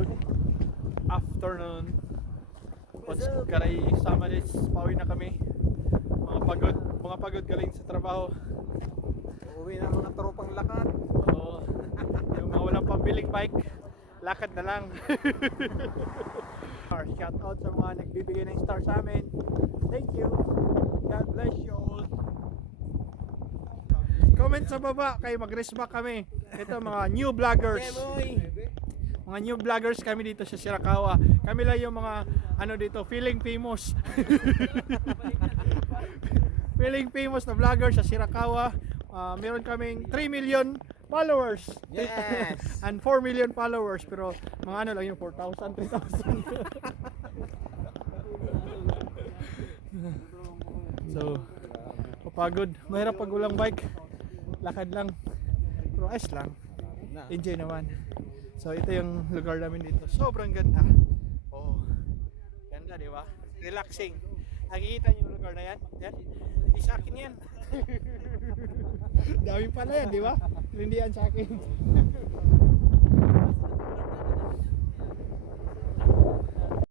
Good afternoon. What's karay Samaris? Pauwi na kami. Mga pagod galing sa trabaho. Uuwi na mga tropang lakad. Oo. Yung mga walang pambiling bike, lakad na lang. Shout out sa mga nagbibigay ng star sa amin. Thank you. God bless you all. Comment sa baba kay mag-respect kami. Ito mga new vloggers. Mga new vloggers kami dito sa Sirakawa. Kami lang yung mga ano dito, feeling famous. Feeling famous na vlogger sa Sirakawa. Meron kaming 3 million followers. Yes. And 4 million followers. Pero mga ano lang yung 4,000, 3,000. So, papagod. Mahirap pag walang bike. Lakad lang. Pero ayos lang. Enjoy naman. So, ito yung lugar namin dito. Sobrang ganda. Oh. Ganda, di ba? Relaxing. Nakikita niyo yung lugar na yan? Yan? Hindi sa akin yan. Dami pala yan, di ba? Hindi yan sa akin.